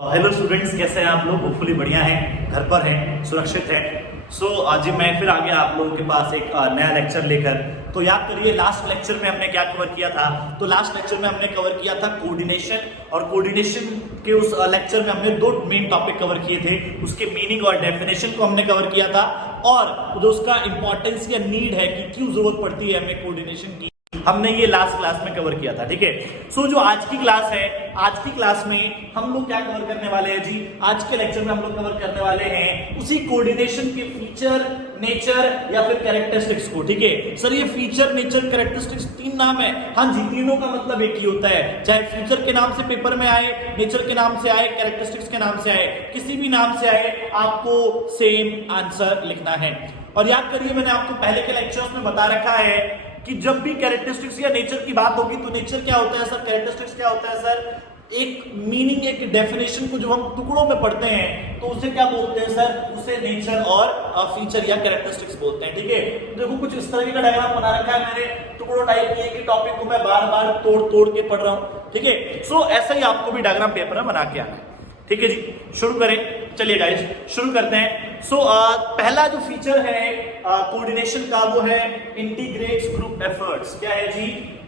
Hello students, कैसे हैं आप लोग? होपफुली बढ़िया हैं, घर पर हैं, सुरक्षित हैं। आज मैं फिर आ गया आप लोगों के पास एक नया लेक्चर लेकर। तो याद करिए लास्ट लेक्चर में हमने क्या कवर किया था। तो लास्ट लेक्चर में हमने कवर किया था कोऑर्डिनेशन, और कोऑर्डिनेशन के उस लेक्चर में हमने दो मेन टॉपिक कवर किए थे। उसके मीनिंग और डेफिनेशन को हमने कवर किया था, और जो उसका इंपॉर्टेंस या नीड है कि क्यों जरूरत पड़ती है हमें कोऑर्डिनेशन की, हमने ये लास्ट क्लास में कवर किया था। ठीक है। जो आज की क्लास है, आज की क्लास में हम लोग क्या कवर करने वाले हैं जी? आज के लेक्चर में हम लोग कवर करने वाले हैं उसी कोऑर्डिनेशन के फीचर, नेचर या फिर कैरेक्टरिस्टिक्स को। ठीक है सर, ये फीचर, नेचर, कैरेक्टरिस्टिक्स तीन नाम है। हाँ जी, तीनों का मतलब एक ही होता है। चाहे फीचर के नाम से पेपर में आए, नेचर के नाम से आए, कैरेक्टरिस्टिक्स के नाम से आए, किसी भी नाम से आए, आपको सेम आंसर लिखना है। और याद करिए, मैंने आपको पहले के लेक्चर्स में बता रखा है कि जब भी कैरेक्टरिस्टिक्स या नेचर की बात होगी तो नेचर क्या होता है सर, कैरेक्टरिस्टिक्स क्या होता है सर? एक मीनिंग, एक डेफिनेशन को जो हम टुकड़ों में पढ़ते हैं तो उसे क्या बोलते हैं सर? उसे नेचर और फीचर या कैरेक्टरिस्टिक्स बोलते हैं। ठीक है, देखो कुछ इस तरह का डायग्राम बना रखा है मैंने, टुकड़ों टाइप की, कि टॉपिक को मैं बार बार तोड़ तोड़ के पढ़ रहा हूं। ठीक है, ऐसा ही आपको भी डायग्राम पेपर में बना के आना है। ठीक है जी, शुरू करें। चलिए गाइस, शुरू करते हैं। पहला जो फीचर है कोऑर्डिनेशन का, वो है इंटीग्रेट्स ग्रुप एफर्ट्स। क्या है जी?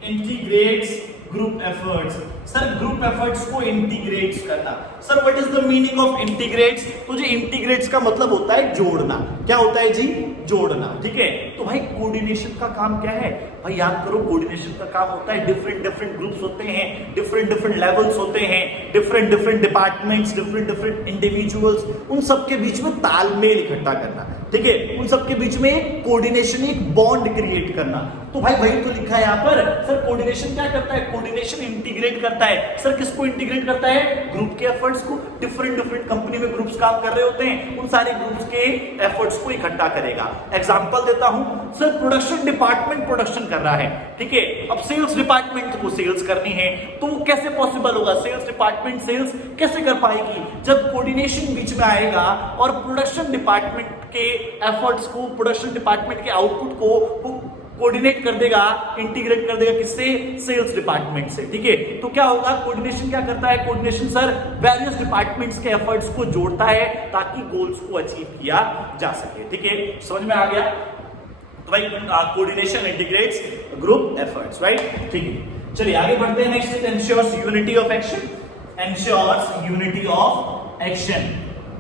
Integrates group efforts. Sir, group efforts को इंटीग्रेट्स करना। Sir, what is the meaning of integrates? तो जो इंटीग्रेट्स का मतलब होता है जोड़ना। क्या होता है जी? जोड़ना। ठीक है, तो भाई कोऑर्डिनेशन का काम क्या है? भाई याद करो, कोऑर्डिनेशन का काम होता है डिफरेंट डिफरेंट ग्रुप्स होते हैं, डिफरेंट डिफरेंट लेवल्स होते हैं, different different departments, different different individuals, उन सबके बीच में तालमेल इकट्ठा करना। ठीक है, उन सबके बीच में एक कोऑर्डिनेशन, एक बॉन्ड क्रिएट करना। तो भाई वही तो लिखा है यहाँ पर। सर, कोऑर्डिनेशन क्या करता है? कोऑर्डिनेशन इंटीग्रेट करता है। सर, किसको इंटीग्रेट करता है? ग्रुप के एफर्ट्स को। डिफरेंट डिफरेंट कंपनी में ग्रुप्स काम कर रहे होते हैं, उन सारे ग्रुप्स के एफर्ट्स को इकट्ठा करेगा। एग्जांपल देता हूं सर, प्रोडक्शन डिपार्टमेंट प्रोडक्शन कर रहा है। ठीक है, अब सेल्स डिपार्टमेंट को सेल्स करनी है, तो कैसे पॉसिबल होगा? सेल्स डिपार्टमेंट सेल्स कैसे कर पाएगी? जब कोऑर्डिनेशन बीच में आएगा और प्रोडक्शन डिपार्टमेंट के एफर्ट्स को, प्रोडक्शन डिपार्टमेंट के आउटपुट को कोऑर्डिनेट कर देगा, इंटीग्रेट कर देगा। किससे? सेल्स डिपार्टमेंट से। ठीक है, तो क्या होगा? कोऑर्डिनेशन क्या करता है? कोऑर्डिनेशन सर वेरियस डिपार्टमेंट्स के एफर्ट्स को जोड़ता है ताकि गोल्स को अचीव किया जा सके। ठीक है, समझ में आ गया? तो भाई coordination integrates group efforts, right? ठीक है, चलिए आगे बढ़ते हैं। Next, ensures unity of action. Ensures unity of action.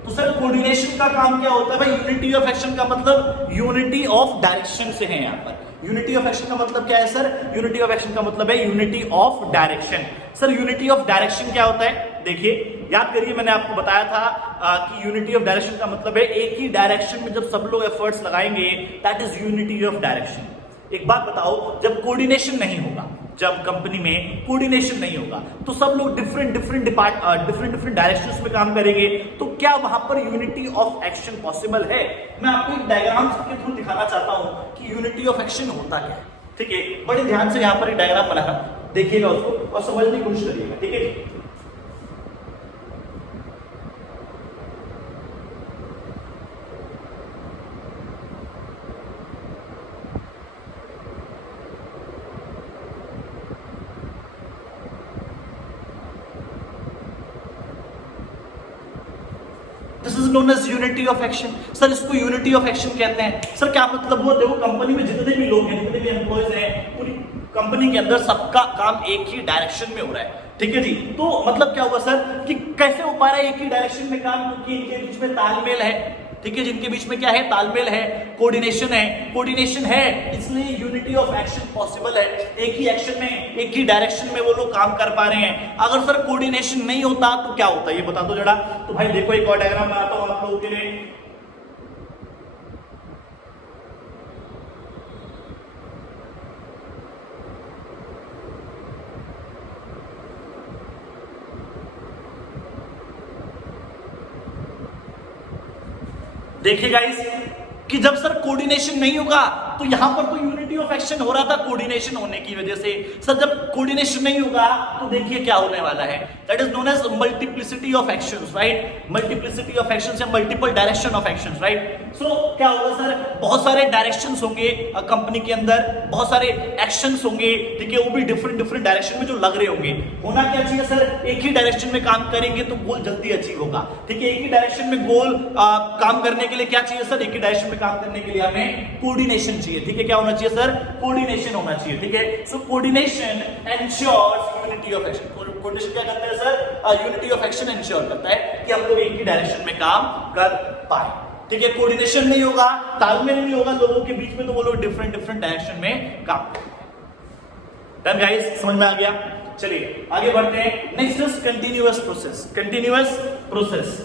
तो सर, कोऑर्डिनेशन का काम क्या होता है? भाई यूनिटी ऑफ एक्शन का मतलब यूनिटी ऑफ डायरेक्शन से है। यहाँ पर यूनिटी ऑफ एक्शन का मतलब क्या है सर? यूनिटी ऑफ एक्शन का मतलब है unity of direction. Sir, unity of direction क्या होता है? देखिए, याद करिए, मैंने आपको बताया था कि यूनिटी ऑफ डायरेक्शन का मतलब है एक ही डायरेक्शन में जब सब लोग एफर्ट्स लगाएंगे, that is unity of direction. एक बात बताओ, जब कोऑर्डिनेशन नहीं होगा, जब कंपनी में कोऑर्डिनेशन नहीं होगा, तो सब लोग डिफरेंट डिफरेंट डायरेक्शंस में काम करेंगे, तो क्या वहां पर यूनिटी ऑफ एक्शन पॉसिबल है? मैं आपको एक डायग्राम के थ्रू दिखाना चाहता हूं कि यूनिटी ऑफ एक्शन होता क्या है। ठीक है, बड़े ध्यान से यहां पर एक डायग्राम बना देखिएगा उसको और समझने की कोशिश करिएगा। ठीक है, this is known as unity of action. Sir, इसको यूनिटी ऑफ एक्शन कहते हैं। सर, क्या मतलब? वो देखो, कंपनी में जितने भी लोग हैं, जितने भी एम्प्लॉयज हैं, पूरी कंपनी के अंदर सबका काम एक ही डायरेक्शन में हो रहा है। ठीक है जी, तो मतलब क्या हुआ सर कि कैसे हो पा रहा है एक ही डायरेक्शन में काम? क्योंकि इनके बीच में तालमेल है। ठीक है, जिनके बीच में क्या है? तालमेल है, कोऑर्डिनेशन है। कोऑर्डिनेशन है, इसलिए यूनिटी ऑफ एक्शन पॉसिबल है। एक ही एक्शन में, एक ही डायरेक्शन में वो लोग काम कर पा रहे हैं। अगर सर कोऑर्डिनेशन नहीं होता तो क्या होता है, ये बता दो जरा। तो भाई देखो, एक और डायग्राम बनाता हूं आप लोगों के लिए। देखिए गाइस, कि जब सर कोऑर्डिनेशन नहीं होगा तो यहां पर तो यूनिटी मल्टीप्लिसिटी ऑफ एक्शन हो रहा था कोऑर्डिनेशन होने की वजह से। सर जब कोऑर्डिनेशन नहीं होगा तो देखिए क्या होने वाला है, that is known as multiplicity of actions, right. Multiplicity of actions या multiple direction of actions, right. So क्या होगा सर, बहुत सारे डायरेक्शंस होंगे कंपनी के अंदर, बहुत सारे एक्शंस होंगे, ठीक है, वो भी डिफरेंट डिफरेंट डायरेक्शन में जो लग रहे होंगे। होना क्या चाहिए सर, एक ही डायरेक्शन में काम करेंगे तो गोल जल्दी अचीव होगा, ठीक है। एक ही डायरेक्शन में गोल काम करने के लिए क्या चाहिए सर, एक ही डायरेक्शन में काम करने के लिए हमें कोऑर्डिनेशन चाहिए, ठीक है। क्या होना चाहिए सर, कोऑर्डिनेशन होना चाहिए, ठीक है। So coordination ensures unity of action. Coordination क्या करता है sir, unity of action ensure करता है कि हम लोग एक ही डायरेक्शन में काम कर पाए, ठीक है। कोऑर्डिनेशन नहीं होगा, तालमेल नहीं होगा लोगों के बीच में, तो वो लोग डिफरेंट डिफरेंट डायरेक्शन में काम करेंगे। डन गाइस, समझ में आ गया। चलिए आगे बढ़ते हैं। Next is continuous process. Continuous process,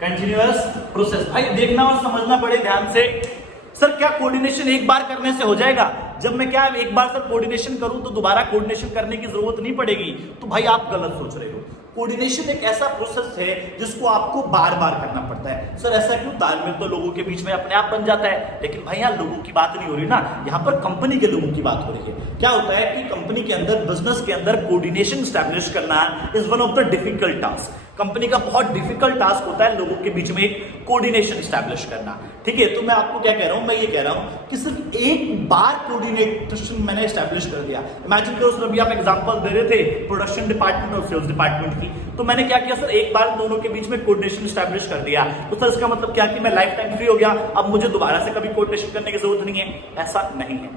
continuous process भाई देखना और समझना बड़े ध्यान से। सर क्या कोऑर्डिनेशन एक बार करने से हो जाएगा? जब मैं क्या एक बार सर कोऑर्डिनेशन करूं तो दोबारा कोऑर्डिनेशन करने की जरूरत नहीं पड़ेगी, तो भाई आप गलत सोच रहे हो। कोऑर्डिनेशन एक ऐसा प्रोसेस है जिसको आपको बार बार करना पड़ता है। सर ऐसा क्यों? तालमेल तो लोगों के बीच में अपने आप बन जाता है, लेकिन भाई यहाँ लोगों की बात नहीं हो रही ना, यहाँ पर कंपनी के लोगों की बात हो रही है। क्या होता है कि कंपनी के अंदर, बिजनेस के अंदर कोऑर्डिनेशन स्टैब्लिश करना is one of the difficult task. Company का बहुत डिफिकल्ट टास्क होता है लोगों के बीच में एक कोऑर्डिनेशन स्टैब्लिश करना, ठीक है। तो मैं आपको क्या कह रहा हूं, मैं ये कह रहा हूं कि सिर्फ एक बार कोऑर्डिनेशन मैंने स्टैब्लिश कर दिया। इमेजिन करो सर, अभी आप एग्जांपल दे रहे थे प्रोडक्शन डिपार्टमेंट और सेल्स डिपार्टमेंट की, तो मैंने क्या किया सर, एक बार दोनों के बीच में कोऑर्डिनेशन स्टैब्लिश कर दिया। तो सर इसका मतलब क्या कि मैं लाइफ टाइम फ्री हो गया, अब मुझे दोबारा से कभी कोऑर्डिनेशन करने की जरूरत नहीं है? ऐसा नहीं है।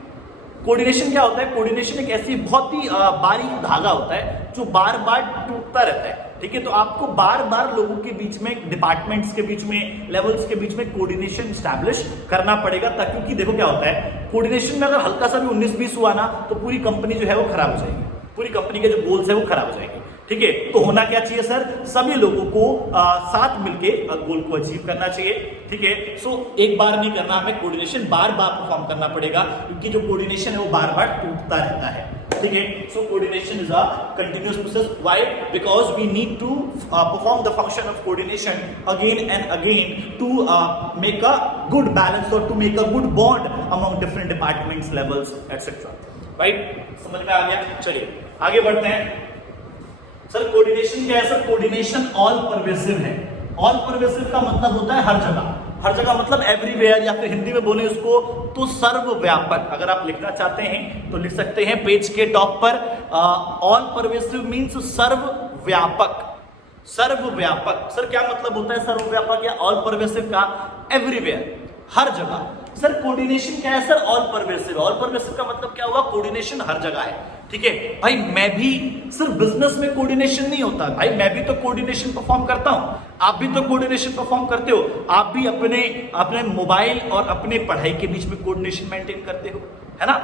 कोऑर्डिनेशन क्या होता है? कोऑर्डिनेशन एक ऐसी बहुत ही बारीक धागा होता है जो बार बार टूटता रहता है, ठीक है। तो आपको बार बार लोगों के बीच में, डिपार्टमेंट्स के बीच में, लेवल्स के बीच में कोऑर्डिनेशन स्टैब्लिश करना पड़ेगा, ताकि क्योंकि देखो क्या होता है, कोऑर्डिनेशन में अगर हल्का सा भी 19-20 हुआ ना, तो पूरी कंपनी जो है वो खराब हो जाएगी, पूरी कंपनी के जो गोल्स है वो खराब हो जाएंगे, ठीक है। तो होना क्या चाहिए सर, सभी लोगों को साथ मिलके गोल को अचीव करना चाहिए, ठीक है। सो एक बार नहीं करना, हमें कोऑर्डिनेशन बार बार परफॉर्म करना पड़ेगा, क्योंकि जो कोऑर्डिनेशन है वो बार बार टूटता रहता है, ठीक है। So coordination is a continuous process. Why? Because we need to perform the function of coordination again and again to make a good balance और to make a good bond among different departments, levels etcetera, right. समझ में आ गया? चलिए आगे बढ़ते हैं। Sir coordination क्या है? सर कोऑर्डिनेशन ऑल परवेसिव है। ऑल परवेसिव का मतलब होता है हर जगह, हर जगह मतलब एवरीवेयर, या फिर हिंदी में बोले उसको तो सर्वव्यापक। अगर आप लिखना चाहते हैं तो लिख सकते हैं पेज के टॉप पर, ऑल परवेसिव मींस सर्वव्यापक। सर्वव्यापक सर क्या मतलब होता है सर्वव्यापक या ऑल परवेसिव का? एवरीवेयर, हर जगह। सर कोऑर्डिनेशन क्या है? Sir all pervasive. All pervasive का मतलब क्या हुआ? कोऑर्डिनेशन हर जगह है, ठीक है। भाई मैं भी, सिर्फ बिजनेस में कोऑर्डिनेशन नहीं होता भाई, मैं भी तो कोऑर्डिनेशन परफॉर्म करता हूं, आप भी तो कोऑर्डिनेशन परफॉर्म करते हो। आप भी अपने मोबाइल और अपने पढ़ाई के बीच में कोऑर्डिनेशन मेंटेन करते हो, है ना।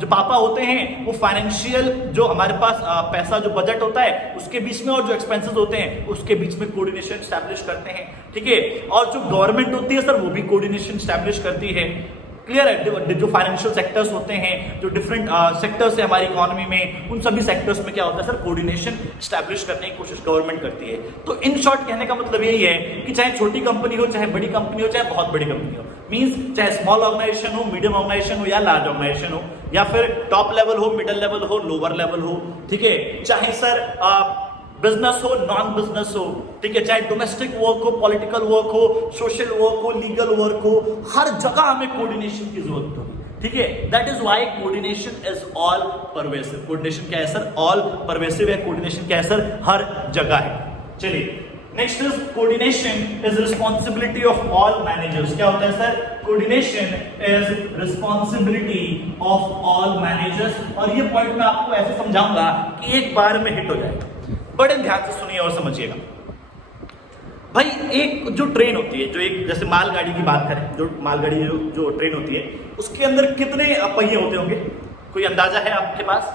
जो पापा होते हैं वो फाइनेंशियल, जो हमारे पास पैसा, जो बजट होता है उसके बीच में, और जो एक्सपेंसेस होते हैं उसके बीच में कोऑर्डिनेशन स्टैब्लिश करते हैं, ठीक है। और जो गवर्नमेंट होती है सर वो भी कोऑर्डिनेशन स्टैब्लिश करती है, क्लियर है। जो फाइनेंशियल सेक्टर्स होते हैं, जो डिफरेंट सेक्टर्स है हमारी इकोनॉमी में, उन सभी सेक्टर्स में क्या होता है सर, कोऑर्डिनेशन स्टैब्लिश करने की कोशिश गवर्नमेंट करती है। तो इन शॉर्ट कहने का मतलब यही है कि चाहे छोटी कंपनी हो, चाहे बड़ी कंपनी हो, चाहे बहुत बड़ी कंपनी हो, मींस चाहे स्मॉल ऑर्गेनाइजेशन हो, मीडियम ऑर्गेनाइजेशन हो या लार्ज ऑर्गेनाइजेशन हो, या फिर टॉप लेवल हो, मिडिल लेवल हो, लोअर लेवल हो, ठीक है। चाहे सर बिजनेस हो, नॉन बिजनेस हो, ठीक है, चाहे डोमेस्टिक वर्क हो, पॉलिटिकल वर्क हो, सोशल वर्क हो, लीगल वर्क हो, हर जगह हमें कोऑर्डिनेशन की जरूरत होगी, ठीक है। That is why coordination is all pervasive. Coordination क्या है सर? ऑल परवेसिव है। कोऑर्डिनेशन क्या है सर? हर जगह है। चलिए next is coordination is responsibility of all managers. क्या होता है sir? Coordination is responsibility of all managers. और ये पॉइंट मैं आपको ऐसे समझाऊंगा कि एक बार में हिट हो जाएगा, बड़े ध्यान से सुनिए और समझिएगा। भाई एक जो ट्रेन होती है, जो एक जैसे मालगाड़ी की बात करें, जो मालगाड़ी जो ट्रेन होती है, उसके अंदर कितने पहिए होते होंगे? कोई अंदाजा है आपके पास?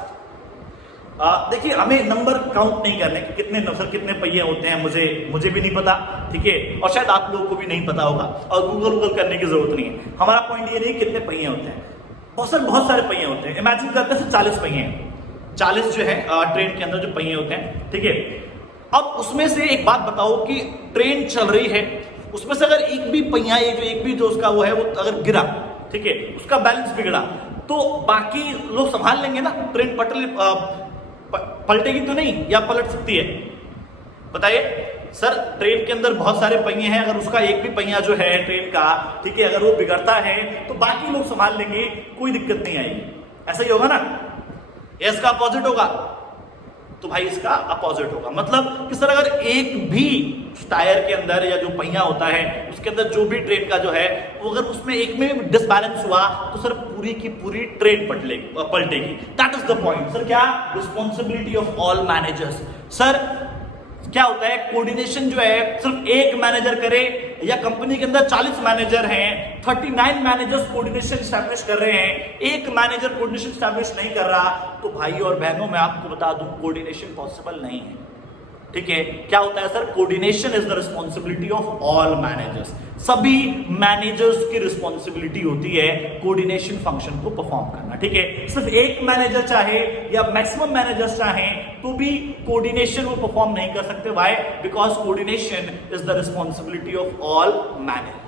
देखिए हमें नंबर काउंट नहीं करने कि कितने पहिए होते हैं, मुझे भी नहीं पता, ठीक है, और शायद आप लोगों को भी नहीं पता होगा, और गूगल करने की जरूरत नहीं है। हमारा पॉइंट ये नहीं कितने पहिए होते हैं, बहुत सारे पहिए होते हैं। इमेजिन करते हैं 40 पहिए हैं, 40 जो है ट्रेन के अंदर जो पहिए होते हैं, ठीक है। अब उसमें से एक बात बताओ कि ट्रेन चल रही है, उसमें से अगर एक भी पहिया, एक भी जो उसका वो है वो अगर गिरा, ठीक है, उसका बैलेंस बिगड़ा, तो बाकी लोग संभाल लेंगे ना, ट्रेन पलटेगी तो नहीं, या पलट सकती है? बताइए सर, ट्रेन के अंदर बहुत सारे पहिए हैं, अगर उसका एक भी पहिया जो है ट्रेन का, ठीक है, अगर वो बिगड़ता है तो बाकी लोग संभाल लेंगे, कोई दिक्कत नहीं आएगी। ऐसा ही होगा ना? इसका अपोजिट होगा, तो भाई इसका अपोजिट होगा। मतलब कि सर अगर एक भी टायर के अंदर या जो पहिया होता है उसके अंदर जो भी ट्रेन का जो है वो अगर उसमें एक में डिसबैलेंस हुआ तो सर पूरी की पूरी ट्रेन पलटेगी। That is the point. Sir क्या? Responsibility of all managers. Sir क्या होता है, कोऑर्डिनेशन जो है सिर्फ एक मैनेजर करे या कंपनी के अंदर 40 मैनेजर हैं, 39 मैनेजर्स कोऑर्डिनेशन एस्टैब्लिश कर रहे हैं, एक मैनेजर कोऑर्डिनेशन एस्टैब्लिश नहीं कर रहा, तो भाई और बहनों मैं आपको बता दूं कोऑर्डिनेशन पॉसिबल नहीं है। ठीक है, क्या होता है sir, coordination is the responsibility of all managers. सभी मैनेजर्स की रिस्पॉन्सिबिलिटी होती है कोऑर्डिनेशन फंक्शन को परफॉर्म करना। ठीक है, सिर्फ एक मैनेजर चाहे या मैक्सिमम मैनेजर्स चाहे तो भी कोऑर्डिनेशन वो परफॉर्म नहीं कर सकते। Why? Because coordination is the responsibility of all managers.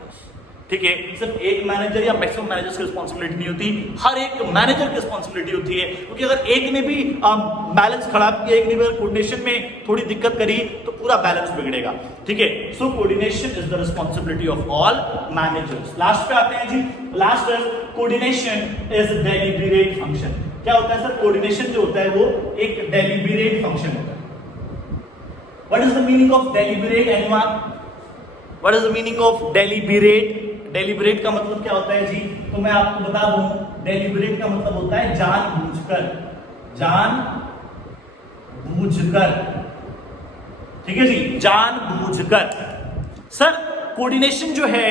ठीक है, सिर्फ एक मैनेजर या मैक्सिमम मैनेजर्स की रिस्पॉन्सिबिलिटी नहीं होती, हर एक मैनेजर की रिस्पॉन्सिबिलिटी होती है। क्योंकि अगर एक ने भी बैलेंस खराब किया, एक ने भी कोऑर्डिनेशन में थोड़ी दिक्कत करी तो पूरा बैलेंस बिगड़ेगा। ठीक है, so coordination is the responsibility of all managers. Last पे आते हैं जी। Last is coordination is deliberate function. क्या होता है सर, कोऑर्डिनेशन जो होता है वो एक डेलिबरेट फंक्शन होता है। What is the meaning of deliberate anyone? What is the meaning of deliberate? Deliberate का मतलब क्या होता है जी? तो मैं आपको बता दूं, डेलिबरेट का मतलब होता है जानबूझकर, जानबूझकर। ठीक है जी, जानबूझकर। सर कोऑर्डिनेशन जो है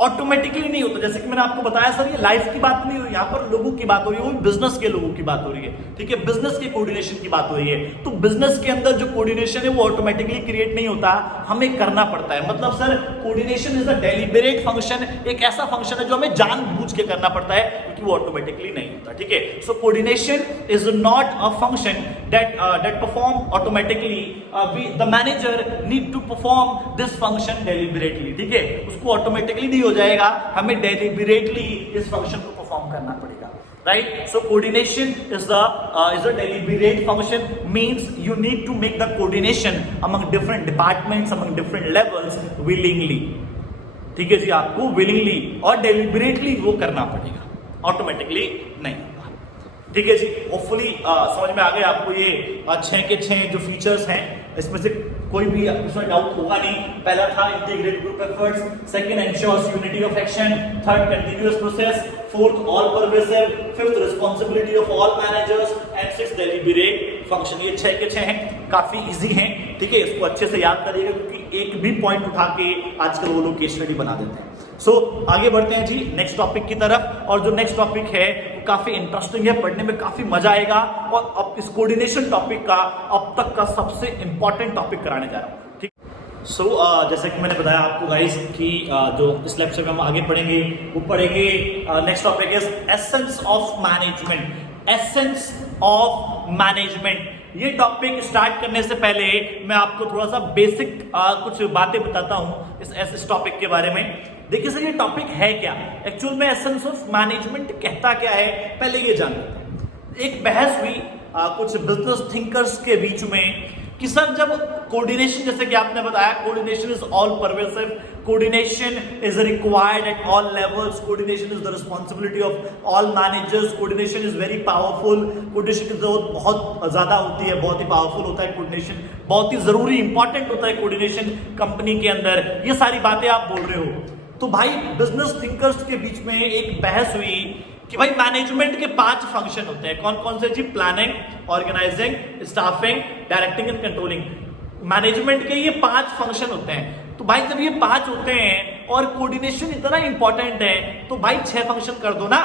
ऑटोमेटिकली नहीं होता, जैसे कि मैंने आपको बताया सर, ये लाइफ की बात नहीं हो रही, यहां पर लोगों की बात हो रही है, वो भी बिजनेस के लोगों की बात हो रही है। ठीक है, बिजनेस के कोऑर्डिनेशन की बात हो रही है। तो बिजनेस के अंदर जो कोऑर्डिनेशन है वो ऑटोमेटिकली क्रिएट नहीं होता, हमें करना पड़ता है। मतलब sir coordination is a deliberate function, एक ऐसा फंक्शन है जो हमें जानबूझ के करना पड़ता है, क्योंकि वो ऑटोमेटिकली नहीं होता। ठीक है, so coordination is not a function that perform automatically, the manager need to perform this function deliberately. ठीक है, उसको ऑटोमेटिकली नहीं हो जाएगा, हमें डेलिबरेटली इस फंक्शन को परफॉर्म करना पड़ेगा। Right? So coordination is a deliberate function, means you need to make the coordination among different departments, among different levels willingly. ठीक है जी, आपको विलिंगली और डेलिबरेटली वो करना पड़ेगा, ऑटोमेटिकली नहीं होगा। ठीक है जी, होपफुली समझ में आ गए आपको ये 6 के 6 जो फीचर्स हैं, इसमें से कोई भी इसमें डाउट होगा नहीं। पहला था integrate group efforts, second ensures unity of action, third continuous process, fourth all pervasive, fifth responsibility of all managers and sixth deliberate function. ये 6 के 6 हैं, काफी इजी हैं। ठीक है, इसको अच्छे से याद करिएगा, क्योंकि एक भी पॉइंट उठा के आजकल वो लोग केस स्टडी बना देते हैं। सो आगे बढ़ते हैं जी नेक्स्ट टॉपिक की तरफ, और जो नेक्स्ट टॉपिक है वो काफी इंटरेस्टिंग है, पढ़ने में काफी मजा आएगा, और अब इस कोऑर्डिनेशन टॉपिक का अब तक का सबसे इंपॉर्टेंट टॉपिक कराने जा रहा हूं। ठीक, सो जैसे कि मैंने बताया आपको गाइस कि जो इस लेक्चर में हम आगे पढ़ेंगे वो पढ़ेंगे next topic is essence of management. Essence of management, ये टॉपिक स्टार्ट करने से पहले मैं आपको थोड़ा सा बेसिक कुछ बातें बताता हूं इस टॉपिक के बारे में। देखिए सर, ये टॉपिक है क्या एक्चुअल में, एसेंस ऑफ मैनेजमेंट कहता क्या है, पहले ये जान लेते हैं। एक बहस हुई कुछ बिजनेस थिंकर्स के बीच में कि सर जब कोऑर्डिनेशन, जैसे कि आपने बताया, coordination is all pervasive, coordination is required at all levels, coordination is the responsibility of all managers, coordination is very powerful, coordination की जरूरत बहुत ज्यादा होती है, बहुत ही पावरफुल होता है कोऑर्डिनेशन, बहुत ही जरूरी इंपॉर्टेंट होता है कोऑर्डिनेशन कंपनी के अंदर। ये सारी बातें आप बोल रहे हो, तो भाई बिजनेस थिंकर्स के बीच में एक बहस हुई कि भाई मैनेजमेंट के 5 फंक्शन होते हैं। कौन कौन से जी? Planning, organising, staffing, directing and controlling. Management के ये 5 फंक्शन होते हैं। तो भाई जब ये 5 होते हैं और कोऑर्डिनेशन इतना इंपॉर्टेंट है, तो भाई 6 फंक्शन कर दो ना।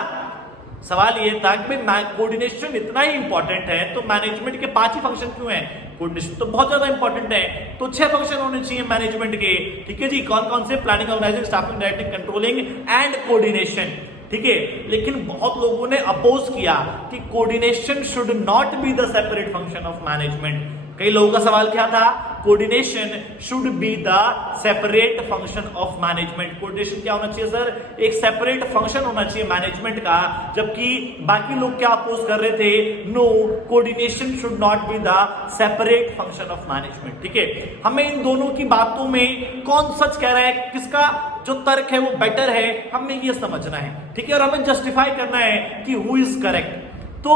सवाल ये था कि भाई कोऑर्डिनेशन इतना ही इंपॉर्टेंट है तो मैनेजमेंट के 5 ही फंक्शन क्यों हैं? कोऑर्डिनेशन तो बहुत ज्यादा इंपॉर्टेंट है, तो 6 फंक्शन होने चाहिए मैनेजमेंट के। ठीक है जी, कौन कौन से? Planning, organising, staffing, directing, controlling and coordination. ठीक है, लेकिन बहुत लोगों ने अपोज किया कि coordination should not be the separate function of management. कई लोगों का सवाल क्या था, coordination should be the separate function of management. Coordination क्या होना चाहिए सर, एक सेपरेट फंक्शन होना चाहिए मैनेजमेंट का, जबकि बाकी लोग क्या अपोज कर रहे थे, no coordination should not be the separate function of management. ठीक है, हमें इन दोनों की बातों में कौन सच कह रहा है, किसका जो तर्क है वो बेटर है, हमें ये समझना है। ठीक है, और हमें जस्टिफाई करना है कि हु इज करेक्ट। तो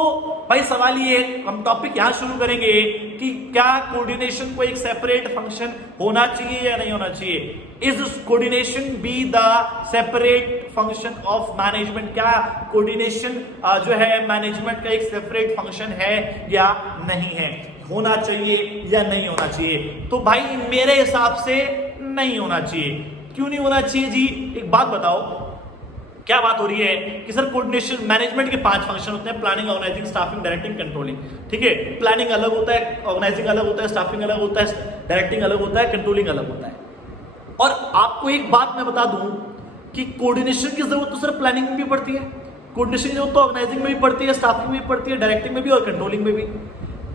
भाई सवाल ये, हम टॉपिक यहां शुरू करेंगे कि क्या कोऑर्डिनेशन को एक सेपरेट फंक्शन होना चाहिए या नहीं होना चाहिए। Is coordination B the separate function of management. क्या कोऑर्डिनेशन जो है मैनेजमेंट का एक सेपरेट फंक्शन है या नहीं है, होना चाहिए या नहीं होना चाहिए। तो भाई मेरे हिसाब से नहीं होना चाहिए। क्यों नहीं होना चाहिए जी, एक बात बताओ, क्या बात हो रही है कि सर कोऑर्डिनेशन मैनेजमेंट के 5 फंक्शन होते हैं, planning, organising, staffing, directing, controlling. ठीक है, प्लानिंग अलग होता है, ऑर्गेनाइजिंग अलग होता है, स्टाफिंग अलग होता है, डायरेक्टिंग अलग होता है, कंट्रोलिंग अलग होता है। और आपको एक बात मैं बता दूं कि कोऑर्डिनेशन की जरूरत तो सिर्फ प्लानिंग में भी पड़ती है, कोऑर्डिनेशन की जरूरत तो ऑर्गेनाइजिंग में भी पड़ती है, स्टाफिंग में भी पड़ती है, डायरेक्टिंग में भी और कंट्रोलिंग में भी।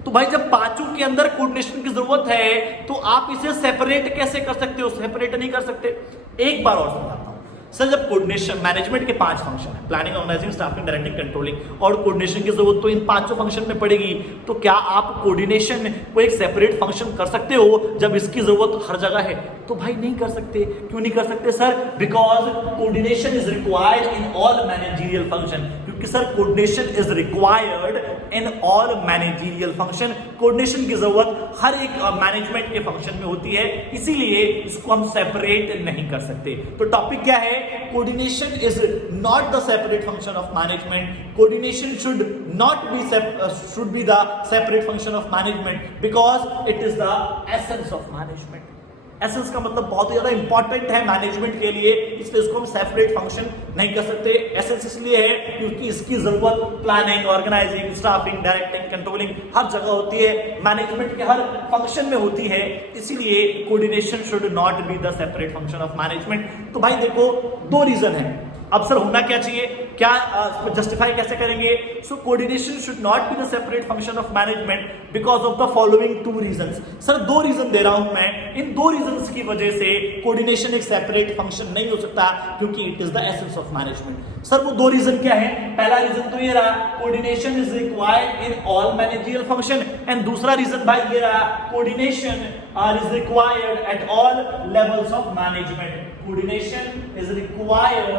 तो भाई जब पांचों के अंदर कोऑर्डिनेशन की जरूरत है तो आप इसे सेपरेट कैसे कर सकते हो, सेपरेट नहीं कर सकते। एक बार और समझाता हूं सर, जब कोऑर्डिनेशन मैनेजमेंट के 5 फंक्शन है, planning, organising, staffing, directing, controlling, और कोऑर्डिनेशन की जरूरत तो इन 5 फंक्शन में पड़ेगी, तो क्या आप कोऑर्डिनेशन को एक सेपरेट फंक्शन कर सकते हो जब इसकी जरूरत हर जगह है? तो भाई नहीं कर सकते। क्यों नहीं कर सकते sir? Because coordination is required in all managerial function. क्योंकि sir coordination is required in all managerial function. Coordination की जरूरत हर एक मैनेजमेंट के फंक्शन में होती है, इसीलिए इसको हम सेपरेट नहीं कर सकते। तो टॉपिक क्या है? Coordination is not the separate function of management. Coordination should not B should be the separate function of management because it is the essence of management. Essence का मतलब बहुत ही ज्यादा इंपॉर्टेंट है मैनेजमेंट के लिए, इसलिए इसको हम सेपरेट फंक्शन नहीं कर सकते। एसेंस इसलिए है क्योंकि इसकी जरूरत planning, organising, staffing, directing, controlling हर जगह होती है, मैनेजमेंट के हर फंक्शन में होती है, इसीलिए coordination should not be the separate function of management. तो भाई देखो 2 रीजन है। अब सर होना क्या चाहिए, क्या जस्टिफाई कैसे करेंगे? So coordination should not be the separate function of management because of the following 2 reasons. Sir 2 reason दे रहा हूं मैं, इन 2 रीजंस की वजह से कोऑर्डिनेशन एक सेपरेट फंक्शन नहीं हो सकता क्योंकि it is the essence of management. Sir वो 2 रीजन क्या है? पहला रीजन तो ये रहा, coordination is required in all managerial function, and दूसरा रीजन भाई ये रहा, coordination is required at all levels of management. Coordination is required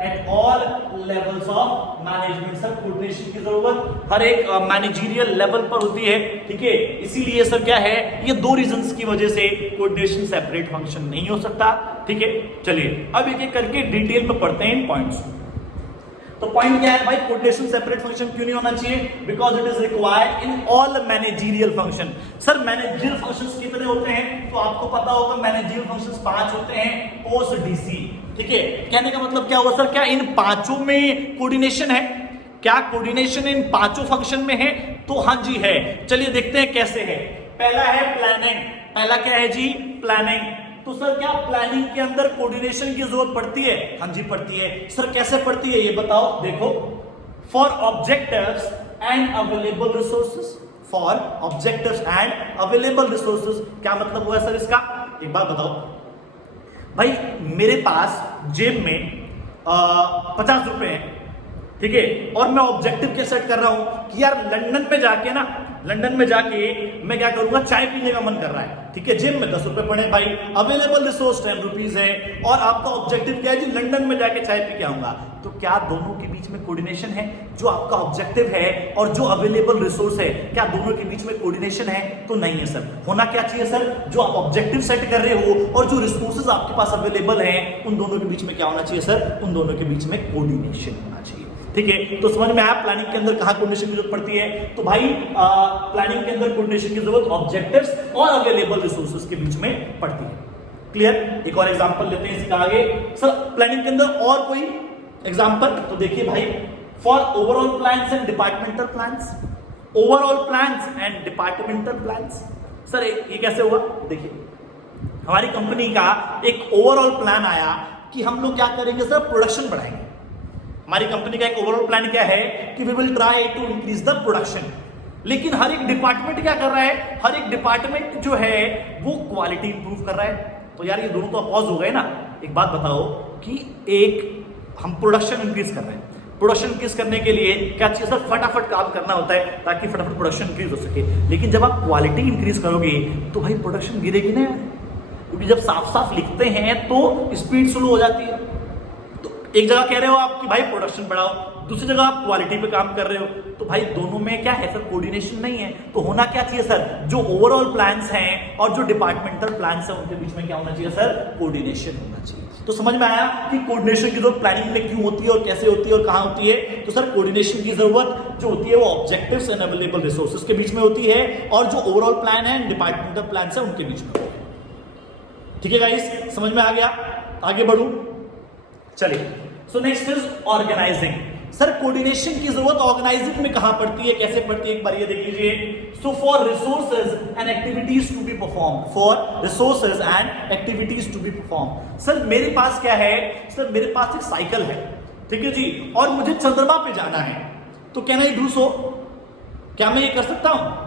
at all levels of management। Sir coordination की जरूरत हर एक मैनेजरियल लेवल पर होती है, ठीक है, इसीलिए सर क्या है, ये 2 रीजंस की वजह से कोऑर्डिनेशन सेपरेट फंक्शन नहीं हो सकता। ठीक है, चलिए अब एक एक करके डिटेल में पढ़ते हैं इन पॉइंट्स। तो पॉइंट क्या है भाई, कोऑर्डिनेशन सेपरेट फंक्शन क्यों नहीं होना चाहिए? Because it is required in all managerial function. Sir managerial functions कितने होते हैं? तो आपको पता होगा मैनेजरियल फंक्शंस 5 होते हैं, पोस्ट डीसी। ठीक है, कहने का मतलब क्या हुआ सर, क्या इन 5 में कोऑर्डिनेशन है? क्या कोऑर्डिनेशन इन 5 फंक्शन में है? तो हाँ जी है। चलिए देखते हैं कैसे है। पहला है प्लानिंग। पहला क्या है जी? प्लानिंग। तो सर क्या प्लानिंग के अंदर कोऑर्डिनेशन की जरूरत पड़ती है? हाँ जी पड़ती है। सर कैसे पड़ती है ये बताओ। देखो, for objectives and available resources. For objectives and available resources क्या मतलब हुआ सर इसका? एक बार बताओ भाई, मेरे पास जेब में 50 रुपए है, ठीक है, और मैं ऑब्जेक्टिव क्या सेट कर रहा हूं कि यार लंदन में जाके मैं क्या करूंगा, चाय पीने का मन कर रहा है, ठीक है, जेब में 10 रुपए पड़े भाई, अवेलेबल रिसोर्स 10 रुपीज है, और आपका ऑब्जेक्टिव क्या है जी, लंदन में जाके चाय पी के आऊंगा। तो क्या दोनों के बीच में कोऑर्डिनेशन है? जो आपका ऑब्जेक्टिव है और जो अवेलेबल रिसोर्स है, क्या दोनों के बीच में कोऑर्डिनेशन है? तो नहीं है सर। होना क्या चाहिए सर, जो आप ऑब्जेक्टिव सेट कर रहे हो और जो रिसोर्सेज आपके पास अवेलेबल हैं, उन दोनों के बीच में क्या होना चाहिए सर? उन दोनों के बीच में कोऑर्डिनेशन होना चाहिए। ठीक है, तो समझ में आया प्लानिंग के अंदर कहां कोऑर्डिनेशन की जरूरत पड़ती है? तो भाई प्लानिंग के अंदर कोऑर्डिनेशन की जरूरत ऑब्जेक्टिव्स और अवेलेबल रिसोर्सेज के बीच में पड़ती है। क्लियर? एक और एग्जांपल लेते हैं इसका आगे। सर प्लानिंग के अंदर और कोई एग्जांपल? तो देखिए भाई, for overall plans and departmental plans. Overall plans and departmental plans, sir ये कैसे हुआ? देखिए, हमारी कंपनी का एक ओवरऑल प्लान आया कि हम लोग क्या करेंगे सर, प्रोडक्शन बढ़ाएंगे। हमारी कंपनी का एक ओवरऑल प्लान क्या है कि we will try to increase the production. लेकिन हर एक डिपार्टमेंट क्या कर रहा है, हर एक डिपार्टमेंट जो है वो क्वालिटी इंप्रूव कर रहा है। तो यार ये दोनों तो अपोज हो गए ना। एक बात बताओ कि एक हम प्रोडक्शन इंक्रीज कर रहे हैं, प्रोडक्शन इंक्रीज करने के लिए क्या चाहिए सर, फटाफट काम करना होता है ताकि फटाफट प्रोडक्शन इंक्रीज हो सके। लेकिन जब आप क्वालिटी इंक्रीज करोगे तो भाई प्रोडक्शन गिरेगी ना यार, क्योंकि जब साफ साफ लिखते हैं तो स्पीड स्लो हो जाती है। तो एक जगह कह रहे हो आप कि भाई प्रोडक्शन बढ़ाओ, दूसरी जगह आप क्वालिटी पे काम कर रहे हो, तो भाई दोनों में क्या है सर, कोऑर्डिनेशन नहीं है। तो होना क्या चाहिए सर, जो ओवरऑल प्लान्स हैं और जो डिपार्टमेंटल प्लान्स हैं उनके बीच में क्या होना चाहिए सर, कोऑर्डिनेशन होना चाहिए। तो समझ में आया कि कोऑर्डिनेशन की जरूरत प्लानिंग में क्यों होती है और कैसे होती है और कहां होती है। तो सर कोऑर्डिनेशन की जरूरत जो होती है वो ऑब्जेक्टिव्स एंड अवेलेबल रिसोर्सेज के बीच में होती है और जो ओवरऑल प्लान है डिपार्टमेंटल प्लान है उनके बीच में होती है। ठीक है गाइस, समझ में आ गया, आगे बढ़ू चलिए। So next is organizing. Sir coordination की जरूरत ऑर्गेनाइजिंग में कहां पड़ती है, कैसे पड़ती है, एक बार ये देख लीजिए। So for resources and activities to be perform, for resources and activities to be perform. Sir मेरे पास क्या है, सर मेरे पास एक साइकिल है, ठीक है जी, और मुझे चंद्रमा पे जाना है, तो कैन आई डू सो, क्या मैं ये कर सकता हूं?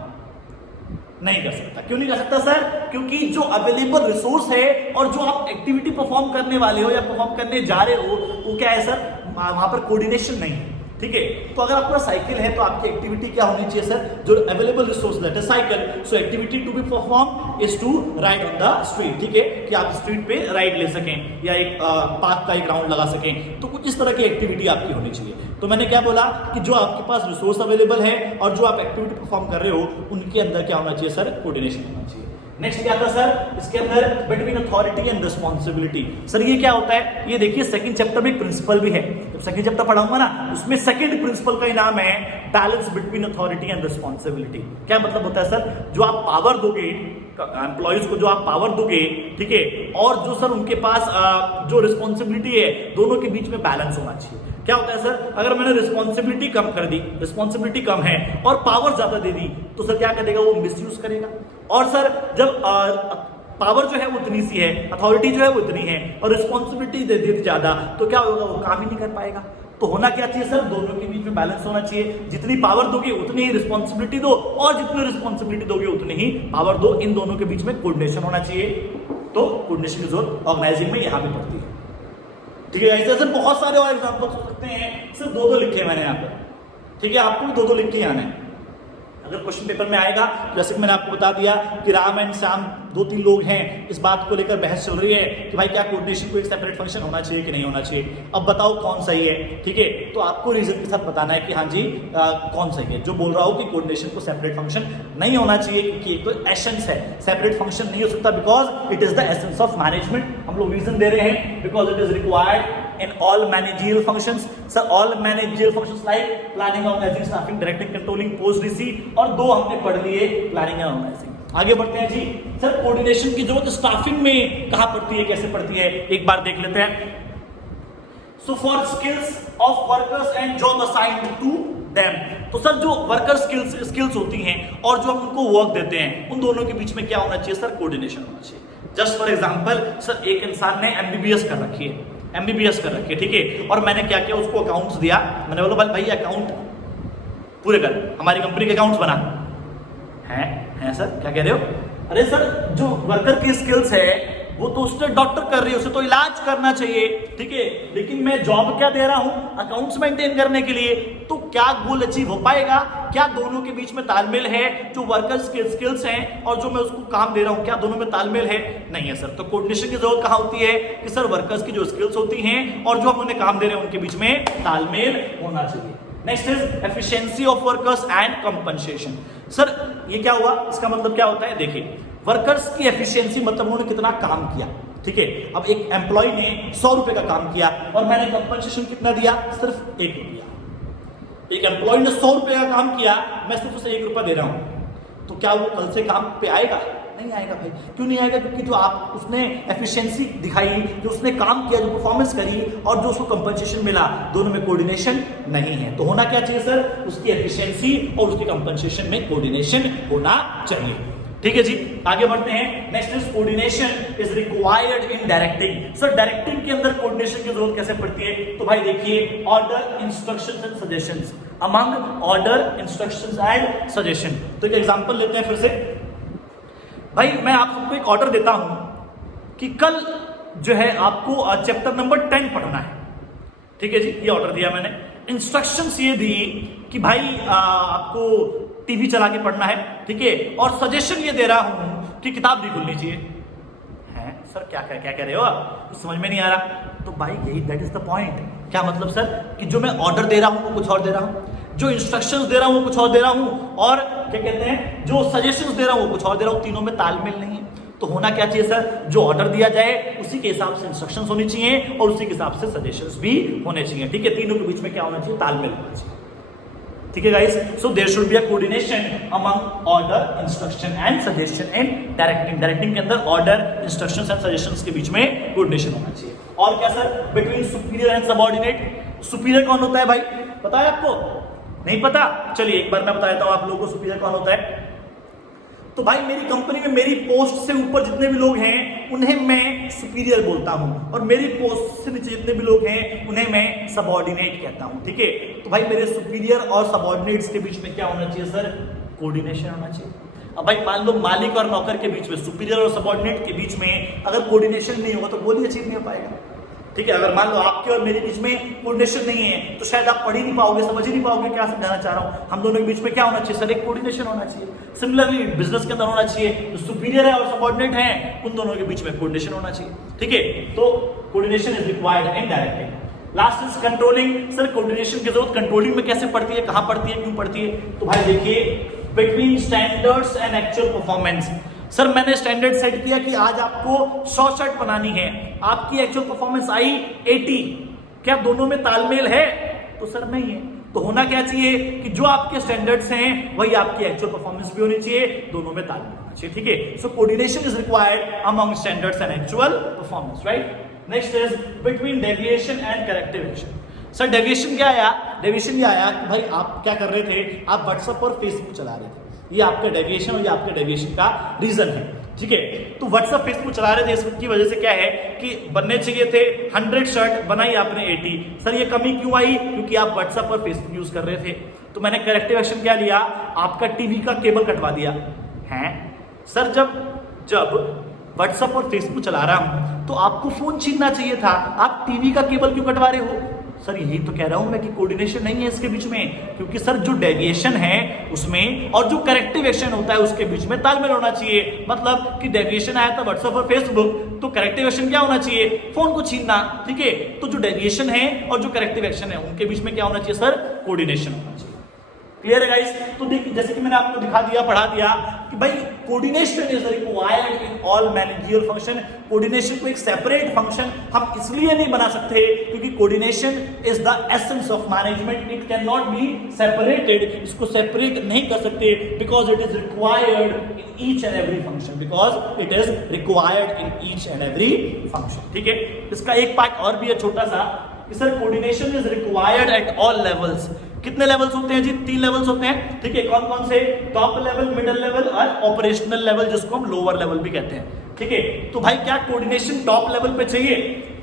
नहीं कर सकता। क्यों नहीं कर सकता सर? क्योंकि जो अवेलेबल रिसोर्स है और जो आप एक्टिविटी परफॉर्म करने वाले हो या परफॉर्म करने जा रहे हो वो क्या है सर, वहां पर कोऑर्डिनेशन नहीं है। ठीक है, तो अगर आपका साइकिल है तो आपकी एक्टिविटी क्या होनी चाहिए सर, जो available resource that is cycle, so activity to be perform is to ride on the street. ठीक है, कि आप स्ट्रीट पे राइड ले सकें या एक पार्क का एक राउंड लगा सकें, तो कुछ इस तरह की एक्टिविटी आपकी होनी चाहिए। तो मैंने क्या बोला कि जो आपके पास रिसोर्स अवेलेबल है और जो आप एक्टिविटी परफॉर्म कर रहे हो उनके अंदर क्या होना चाहिए सर, कोऑर्डिनेशन होना चाहिए। नेक्स्ट क्या था सर, इसके अंदर between authority and responsibility. Sir ये क्या होता है, ये देखिए सेकंड चैप्टर में एक प्रिंसिपल भी है, जब सेकंड चैप्टर पढ़ाऊंगा ना उसमें सेकंड प्रिंसिपल का नाम है balance between authority and responsibility. क्या मतलब होता है सर, जो आप पावर दोगे एम्प्लॉइज को, जो आप पावर दोगे, ठीक है, और जो सर उनके पास जो रिस्पॉन्सिबिलिटी है, दोनों के बीच में बैलेंस होना चाहिए। क्या होता है सर, अगर मैंने रिस्पॉन्सिबिलिटी कम कर दी, रिस्पॉन्सिबिलिटी कम है और पावर ज्यादा दे दी, तो सर क्या करेगा, वो मिसयूज करेगा। और सर जब पावर जो है वो इतनी सी है, अथॉरिटी जो है वो इतनी है और रिस्पॉन्सिबिलिटी दे दी ज्यादा, तो क्या होगा, वो काम ही नहीं कर पाएगा। तो होना क्या चाहिए सर, दोनों के बीच में बैलेंस होना चाहिए। जितनी पावर दोगे उतनी ही रिस्पॉन्सिबिलिटी दो और जितनी रिस्पॉन्सिबिलिटी दोगे उतनी ही पावर दो। इन दोनों के बीच में कोऑर्डिनेशन होना चाहिए। तो कोऑर्डिनेशन की जरूरत ऑर्गेनाइजिंग में यहां पे पड़ती है। ठीक है, ऐसे बहुत सारे और एग्जांपल्स हो सकते हैं, सिर्फ दो लिखे मैंने यहाँ पर। ठीक है, आपको भी दो लिख के आना है। अगर क्वेश्चन पेपर में आएगा, जैसे कि मैंने आपको बता दिया कि राम एंड श्याम 2-3 लोग हैं, इस बात को लेकर बहस चल रही है कि भाई क्या कोऑर्डिनेशन को एक सेपरेट फंक्शन होना चाहिए कि नहीं होना चाहिए। अब बताओ कौन सही है। ठीक है, तो आपको रीजन के साथ बताना है कि हाँ जी कौन सही है। जो बोल रहा हो कि कोऑर्डिनेशन को सेपरेट फंक्शन नहीं होना चाहिए क्योंकि एक तो एसेंस है, सेपरेट फंक्शन नहीं हो सकता because it is the essence of management. हम लोग रीजन दे रहे हैं because it is required in all managerial functions. Sir, all managerial functions like planning, organizing, staffing, directing, controlling, post receipt, और दो हमने पढ़ लिए प्लानिंग एंड ऑर्गेनाइजिंग। आगे बढ़ते हैं जी। सर कोऑर्डिनेशन की जरूरत स्टाफिंग में कहां पड़ती है, कैसे पड़ती है, एक बार देख लेते हैं। So for skills of workers and job assigned to them, तो सर जो वर्कर स्किल्स होती हैं और जो हम उनको वर्क देते हैं उन दोनों के बीच में क्या होना चाहिए सर, कोऑर्डिनेशन होना चाहिए। जस्ट फॉर एग्जांपल सर एक इंसान ने एमबीबीएस कर रखी है, एमबीबीएस कर रखी है, ठीक है, और मैंने क्या किया, उसको अकाउंट्स दिया। मैंने बोला भाई अकाउंट पूरे कर, हमारी कंपनी के अकाउंट्स बना। हैं सर, क्या कह रहे हो? अरे सर जो वर्कर की स्किल्स है वो तो उसने डॉक्टर कर रही है, उसे तो इलाज करना चाहिए, ठीक है, लेकिन मैं जॉब क्या दे रहा हूं, अकाउंट्स मेंटेन करने के लिए। तो क्या गोल अचीव हो पाएगा? क्या दोनों के बीच में तालमेल है? जो वर्कर्स के स्किल्स हैं और जो मैं उसको काम दे रहा हूं, क्या दोनों में तालमेल है? नहीं है सर। तो कोऑर्डिनेशन की जरूरत कहां होती है कि सर वर्कर्स की जो स्किल्स होती हैं और जो हम उन्हें काम दे रहे हैं उनके बीच में तालमेल होना चाहिए। Next is efficiency of workers and compensation. Sir ये क्या हुआ, इसका मतलब क्या होता है, देखिए वर्कर्स की एफिशिएंसी मतलब उन्होंने कितना काम किया, ठीक है। अब एक एम्प्लॉय ने 100 रुपए का काम किया और मैंने कंपनसेशन कितना दिया, सिर्फ 1 रुपया। एक एम्प्लॉय ने 100 रुपए का काम किया, मैं सिर्फ उसे 1 रुपया दे रहा हूं, तो क्या वो कल से काम पे आएगा? नहीं आएगा भाई। क्यों नहीं आएगा? क्योंकि जो आप उसने एफिशिएंसी दिखाई, जो उसने काम किया, जो परफॉर्मेंस करी और जो उसको कंपनसेशन मिला, दोनों में कोऑर्डिनेशन नहीं है। तो होना क्या चाहिए सर, उसकी एफिशिएंसी और उसकी कंपनसेशन में कोऑर्डिनेशन होना चाहिए। ठीक है जी, आगे बढ़ते हैं। Next is coordination is required in directing. Sir directing के अंदर कोऑर्डिनेशन की जरूरत कैसे पड़ती है? तो भाई देखिए, order, instructions and suggestions. Among order, instructions and suggestion. तो एक एग्जांपल लेते हैं फिर से। भाई मैं आप सबको एक ऑर्डर देता हूं कि कल जो है आपको चैप्टर नंबर 10 पढ़ना है, ठीक है जी, ये ऑर्डर दिया मैंने। इंस्ट्रक्शंस ये दी कि भाई आपको टीवी चला के पढ़ना है, ठीक है, और सजेशन ये दे रहा हूं कि किताब नहीं खुलनी चाहिए। हैं सर क्या कह रहे हो आप, कुछ समझ में नहीं आ रहा। तो भाई यही दैट इज द पॉइंट। क्या मतलब सर कि जो मैं ऑर्डर दे रहा हूं वो कुछ और दे रहा हूं, जो इंस्ट्रक्शंस दे रहा हूं वो कुछ और दे रहा हूं, और क्या कहते हैं जो सजेशंस दे रहा हूं वो कुछ और दे रहा हूं, तीनों में तालमेल नहीं है। तो होना क्या चाहिए सर, जो ऑर्डर दिया जाए उसी के हिसाब से इंस्ट्रक्शंस होनी चाहिए और उसी के हिसाब से सजेशंस भी होने चाहिए, ठीक है। तीनों के बीच में क्या होना चाहिए, तालमेल होना चाहिए, ठीक है guys. So there should be a coordination among order, instruction and suggestion in directing. Directing के अंदर ऑर्डर, इंस्ट्रक्शंस एंड सजेशंस के बीच में कोऑर्डिनेशन होना चाहिए। और क्या sir, between superior and subordinate. Superior कौन होता है भाई, पता है आपको? नहीं पता? चलिए एक बार मैं बता देता हूं आप लोगों को सुपीरियर कौन होता है। तो भाई मेरी कंपनी में मेरी पोस्ट से ऊपर जितने भी लोग हैं उन्हें मैं सुपीरियर बोलता हूं, और मेरी पोस्ट से नीचे जितने भी लोग हैं उन्हें मैं सबऑर्डिनेट कहता हूं, ठीक है। तो भाई मेरे सुपीरियर और सबऑर्डिनेट्स के बीच में क्या होना चाहिए सर, कोऑर्डिनेशन होना चाहिए। अब भाई मान लो मालिक और नौकर के बीच में, सुपीरियर और सबऑर्डिनेट के बीच में अगर कोऑर्डिनेशन नहीं होगा तो गोल अचीव नहीं हो पाएगा, ठीक है। अगर मान लो आपके और मेरे बीच में कोऑर्डिनेशन नहीं है तो शायद आप पढ़ ही नहीं पाओगे, समझ ही नहीं पाओगे क्या समझाना चाह रहा हूं। हम दोनों के बीच में क्या होना चाहिए सर, एक कोऑर्डिनेशन होना चाहिए। सिमिलरली बिजनेस के अंदर होना चाहिए, जो सुपीरियर है और सबऑर्डिनेट है उन दोनों के बीच में कोऑर्डिनेशन होना चाहिए, ठीक है। तो coordination is required in directing. Last is controlling. Sir coordination की जरूरत कंट्रोलिंग में कैसे पड़ती है, कहां पड़ती है, क्यों पड़ती है? तो भाई देखिए, between standards and actual performance. Sir मैंने स्टैंडर्ड सेट किया कि आज आपको 100 शर्ट बनानी है, आपकी एक्चुअल परफॉर्मेंस आई 80, क्या दोनों में तालमेल है? तो सर नहीं है। तो होना क्या चाहिए कि जो आपके स्टैंडर्ड्स हैं वही आपकी एक्चुअल परफॉर्मेंस भी होनी चाहिए, दोनों में तालमेल होना चाहिए, ठीक है। So coordination is required among standards and actual performance, right. Next is between deviation and corrective action. Sir deviation क्या आया? डेविएशन ये आया कि भाई आप क्या कर रहे थे, आप व्हाट्सएप और फेसबुक चला रहे थे, ये आपका डेविएशन और ये आपके डेविएशन का रीजन है, ठीक है। तो व्हाट्सएप फेसबुक चला रहे थे, इसकी वजह से क्या है कि बनने चाहिए थे 100 शर्ट, बनाई आपने 80। सर ये कमी क्यों आई? क्योंकि आप व्हाट्सएप और फेसबुक यूज कर रहे थे। तो मैंने करेक्टिव एक्शन क्या लिया, आपका टीवी का केबल कटवा दिया है। सर जब व्हाट्सएप और फेसबुक चला रहा हूं तो आपको फोन छीनना चाहिए था, आप टीवी का केबल क्यों कटवा रहे हो? सर यही तो कह रहा हूं मैं कि कोऑर्डिनेशन नहीं है इसके बीच में, क्योंकि सर जो डेविएशन है उसमें और जो करेक्टिव एक्शन होता है उसके बीच में तालमेल होना चाहिए। मतलब कि डेविएशन आया था व्हाट्सएप और फेसबुक, तो करेक्टिव एक्शन क्या होना चाहिए, फोन को छीनना, ठीक है। तो जो डेविएशन है और जो करेक्टिव एक्शन है उनके बीच में क्या होना चाहिए सर, कोऑर्डिनेशन होना चाहिए। क्लियर है गाइस? तो देखिए जैसे कि मैंने आपको दिखा दिया, पढ़ा दिया कि भाई coordination is required in all managerial function. Coordination को एक सेपरेट फंक्शन हम इसलिए नहीं बना सकते क्योंकि coordination is the essence of management, it can not be separated. इसको सेपरेट नहीं कर सकते because it is required in each and every function, because it is required in each and every function, ठीक है। इसका एक पार्ट और भी है छोटा सा कि sir coordination is required at all levels. कितने लेवल्स होते हैं जी? 3 लेवल्स होते हैं, ठीक है। कौन कौन से? टॉप लेवल, मिडिल लेवल और ऑपरेशनल लेवल, जिसको हम लोअर लेवल भी कहते हैं, ठीक है। तो भाई क्या कोऑर्डिनेशन टॉप लेवल पे चाहिए?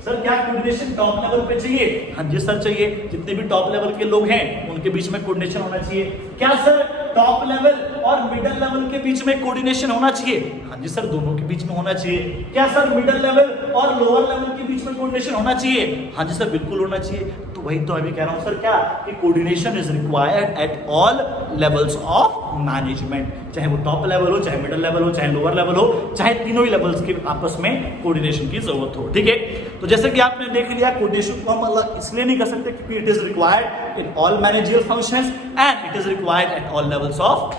सर क्या कोऑर्डिनेशन टॉप लेवल पे चाहिए? हाँ जी सर चाहिए। जितने भी टॉप लेवल के लोग हैं उनके बीच में कोऑर्डिनेशन होना चाहिए। क्या सर टॉप लेवल और मिडिल लेवल के बीच में कोऑर्डिनेशन होना चाहिए? हाँ जी सर दोनों के बीच में होना चाहिए। क्या सर मिडिल लेवल और लोअर लेवल के बीच में कोऑर्डिनेशन होना चाहिए? हाँ जी सर बिल्कुल होना चाहिए। तो वही तो अभी कह रहा हूं सर क्या कि coordination is required at all levels of management, चाहे वो टॉप लेवल हो, चाहे मिडिल लेवल हो, चाहे लोअर लेवल हो, चाहे तीनों ही लेवल्स के आपस में कोऑर्डिनेशन की जरूरत हो, ठीक है। तो जैसे कि आपने देख लिया कोऑर्डिनेशन को हम अलग इसलिए नहीं कर सकते क्योंकि it is required in all managerial functions and it is required at all levels of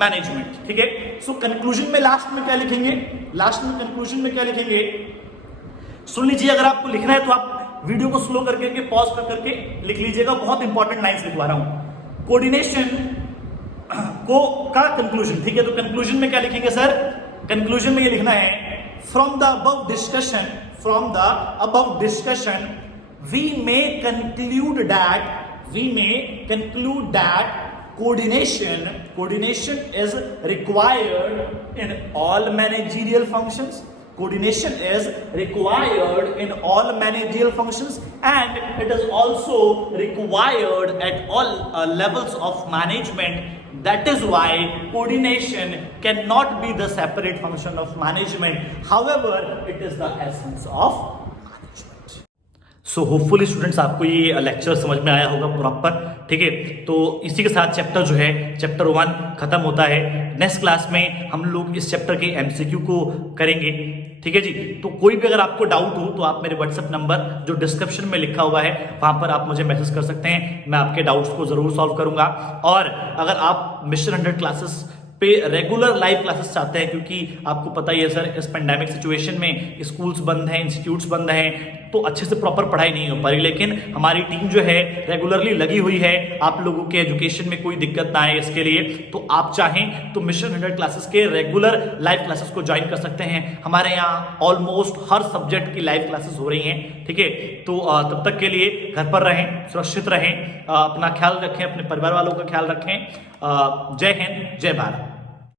management, ठीक है। सो कंक्लूजन में लास्ट में क्या लिखेंगे? लास्ट में कंक्लूजन में क्या लिखेंगे? सुन लीजिए, अगर आपको लिखना है तो आप वीडियो को स्लो करके पॉज करके लिख लीजिएगा, बहुत इंपॉर्टेंट लाइंस लिखवा रहा हूं। कोऑर्डिनेशन को का कंक्लूजन, ठीक है। तो कंक्लूजन में क्या लिखेंगे सर? कंक्लूजन में ये लिखना है from the above discussion we may conclude that coordination is required in all managerial functions, Coordination is required in all managerial functions and it is also required at all levels of management. That is why coordination cannot be the separate function of management. However, it is the essence of management. So hopefully students आपको ये lecture समझ में आया होगा proper, ठीक है। तो इसी के साथ चैप्टर जो है चैप्टर 1 खत्म होता है। नेक्स्ट क्लास में हम लोग इस चैप्टर के एमसीक्यू को करेंगे, ठीक है जी। तो कोई भी अगर आपको डाउट हो तो आप मेरे व्हाट्सएप नंबर जो डिस्क्रिप्शन में लिखा हुआ है वहां पर आप मुझे मैसेज कर सकते हैं, मैं आपके डाउट्स को जरूर सॉल्व करूंगा। और अगर आप मिशन 100 क्लासेस पे रेगुलर लाइव क्लासेस चाहते हैं, क्योंकि आपको पता ही है सर इस पेंडेमिक सिचुएशन में स्कूल्स बंद हैं, इंस्टीट्यूट्स बंद हैं, तो अच्छे से प्रॉपर पढ़ाई नहीं हो पा रही, लेकिन हमारी टीम जो है रेगुलरली लगी हुई है आप लोगों के एजुकेशन में कोई दिक्कत ना आए इसके लिए। तो आप चाहें तो मिशन 100 क्लासेस के रेगुलर लाइव क्लासेस को ज्वाइन कर सकते हैं। हमारे यहाँ ऑलमोस्ट हर सब्जेक्ट की लाइव क्लासेस हो रही हैं, ठीक है। तो तब तक के लिए घर पर रहें, सुरक्षित रहें, अपना ख्याल रखें, अपने परिवार वालों का ख्याल रखें। जय हिंद, जय भारत।